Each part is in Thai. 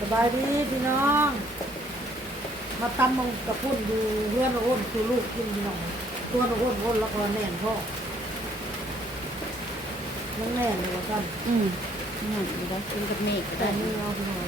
สบายดีพี่น้อง มาตำมงกระพุ่นดูเพื่อนโอ้นคือลูกกินพี่น้องตัวโอ้นโอ้นแล้วก็แน่นพ่อยังแน่นเลยว่ากันอืมนั่นอยู่ได้กินกับเมฆก็แต่ได้นี่เอาพี่น้อง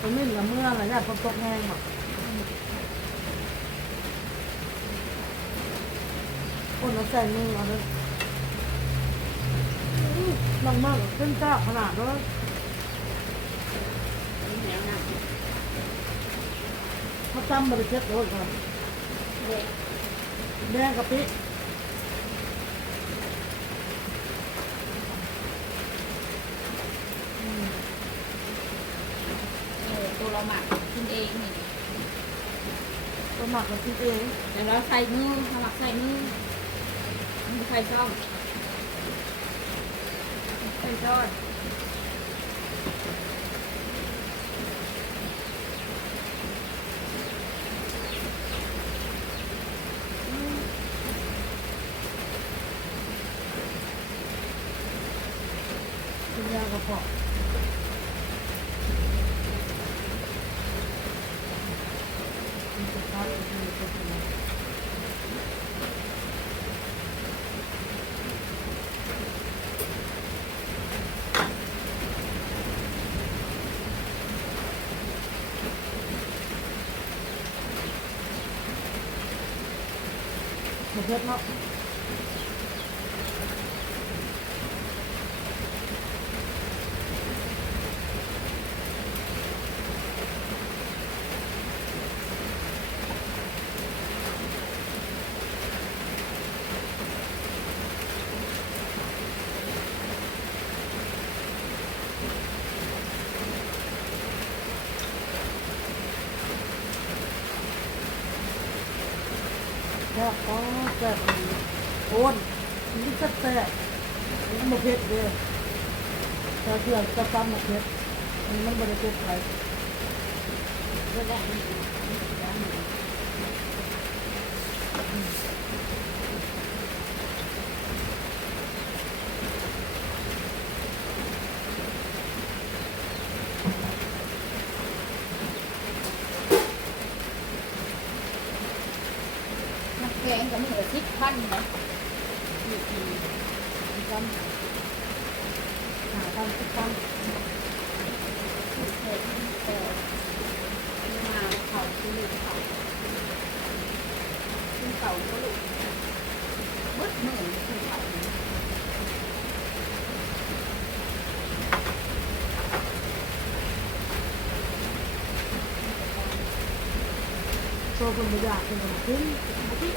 ผมนี่ละเมื่อไรเนี่ยฝนตกแห้งหมด คนเอาใส่มือเอาเลยอื้อมันมากขึ้นจ้าขนาดเลยเขาจำบริเช็ดโดนก่อนแดงกะปิเออตัวเราหมักกินเองนี่ตัวหมักกับคิดเองแต่เราใส่มือเราหมักใส่มือ มือใส่ช่องใส่ช้อนกินยากระเพาะมันจะพักมันจะเป็นยังไงหมด เพชรเนาะ อ๋อแซ่บโอนนี่ก็แซ่บนี่มันเผ็ดเลยแต่เพื่อนจะซ้ำมาเผ็ดอันนี้มันบริเผ็ดไทยก็ได้ กงกับมือสิบพันนะนี่คือมีซ้ำหาทำทุกครั้งเผ็ดแต่มาเขาคือลูกเขาคือเขาก็ลูกมืดมืดคือเขาโชว์คนไม่อยากเป็นคนคุ้มที่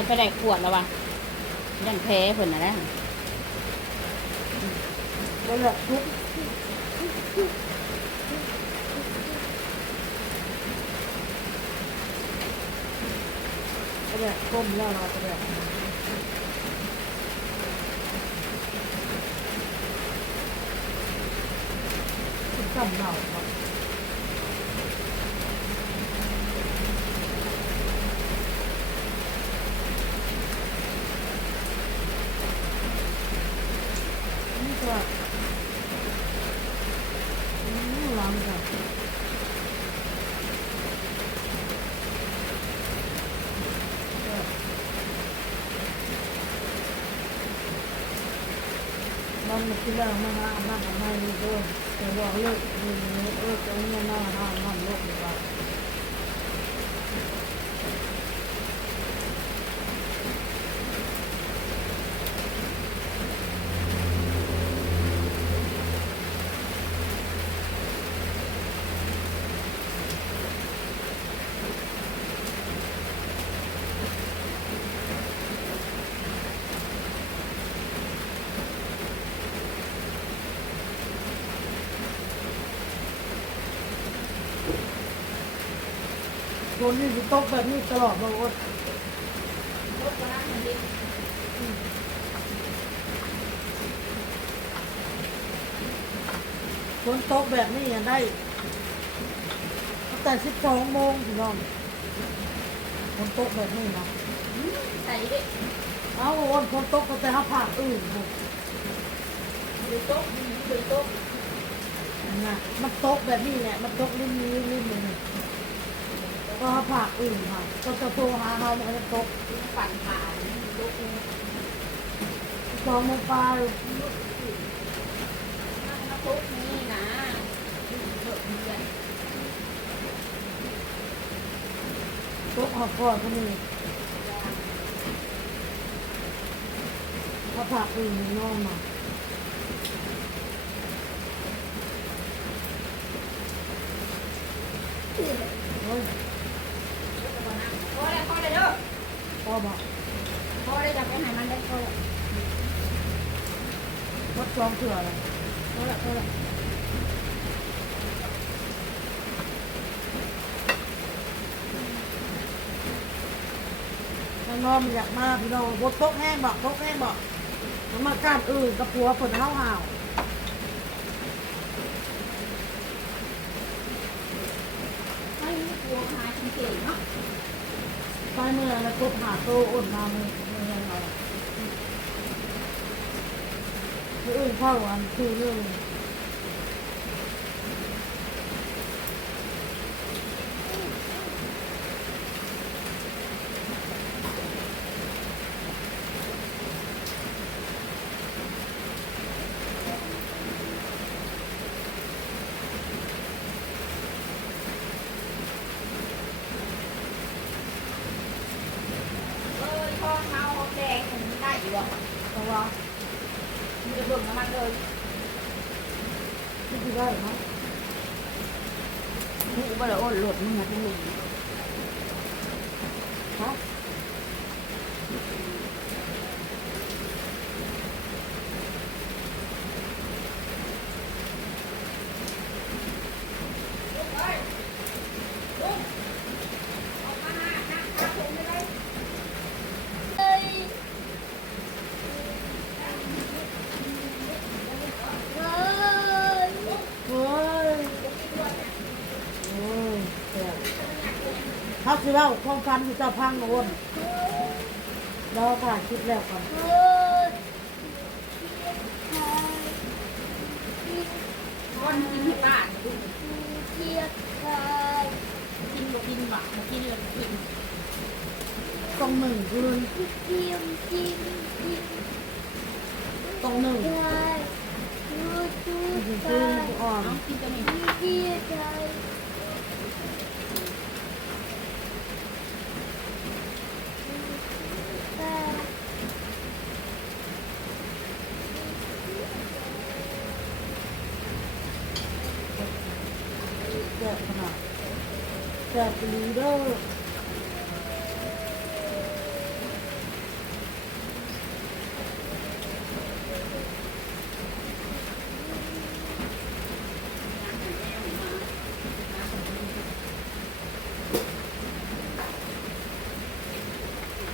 แต่ไปได้ขวดแล้ววะยันแพ้เพิ่นนะนะก็อยากทุกก็อยากก้มแล้วเราก็อยากทุกซ้ำเหนาครับนี่ก็อืมล้างกัน มันมาคิดแล้วมันมาอาบน้ำกับไม่นี่ด้วยแต่บอกเลิกนี่เออจะเนี่ยน่าห้ามน้ำโลกดีกว่า คนนี่สิตกแบบนี้ตลอดเลยว่าลดกระนั้นมันดิคนตกแบบนี้ยังได้ตั้งแต่สิบสองโมงพี่น้องคนตกแบบนี้นะใส่ดิเอาโอนคนตกก็แต่ห้าผากอื่นหมดดูโต๊ะดูโต๊ะนะมันตกแบบนี้แหละมันตกริมนี้ริมนี้ ก็ผากอื่นค่ะก็จะโทรหาเขามันก็จะตกดูปั่นผ่านดูกูสองโมงปลายมาโต๊ะนี่นะเลิกเรียนตกหอบก่อนก็มีห้าผากอื่นนนอนมาโอ้ย พอแล้วพอแล้วเด้อ พ่อบอก พอแล้วจะไปไหนมันได้พอแล้ว วัดจอง เถื่ออะไรพอแล้วพอแล้วน้องน้องมันอยากมาพี่น้องบดโต๊ะแห้งบอกโต๊ะแห้งบอกมันมาการอื่นกับผัวเปิดเท้าห่าวไม่กลัวหาจริงๆเนาะไปเมื่อแล้วกบหาโตอ่นมาเมื่อเมื่อไงเรา คืออื่นเข้าอันคือเรื่อง เออทองเมาแดงมันได้อยู่อะ เพราะว่า มันจะเบิ่งน้ำมันเลยที่ที่ได้เนาะ นี่บ่ได้โอนหลดมึงนะพี่ลุง ฮะเฮ้ยโอ้ยแซ่บ เขาสิเล่าความฟันที่เจ้าพังโอนเราถ่ายคลิปแล้วก่อนก้อนกินที่บ้านดูกินบ่กินหมักบ่กินเลยบ่กินต้องหนึ่งคืนกินกินต้องหนึ่งถึงคืนอ่อนน้องกินตัวนี้ แซ่บขนาดแซ่บลีเดอร์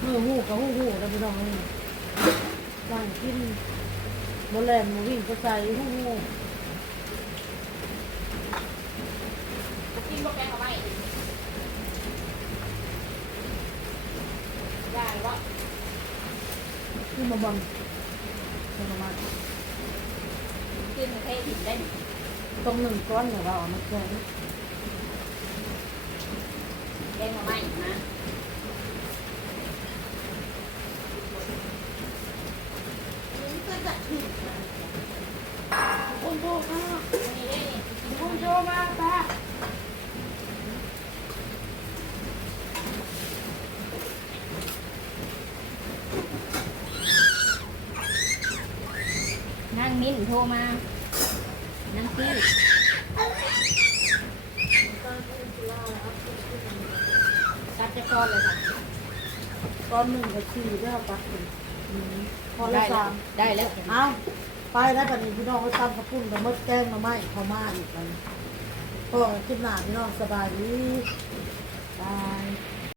มือหูกับหูหูแล้วไปลองนี่นั่งกินโมแลนโมวิ่งก็ใส่หูหู บ่กินบ่แกงเอาไว้ ได้บ่ขึ้นมาบังขึ้นมามากินเทถิ่นได้ตรงหนึ่งก้อนเดี๋ยวเราเอามาแช่นี่แกงเอาไว้นะคุณโทษค่ะนี่คุณโทษมาตา มิ้นโทรมานั่งซี่ตัดจะก้อนเลยค่ะก้อนหนึ่งกับสี่ได้เอาปักถึงพอละได้สาแล้วมได้แล้วเอาไปแล้วแบบนี้พี่น้องก็ตำกระปุ้นกับมดแกงมาไหมเขามาอีกมันก็ขึ้นหนาพี่น้องสบายดีบาย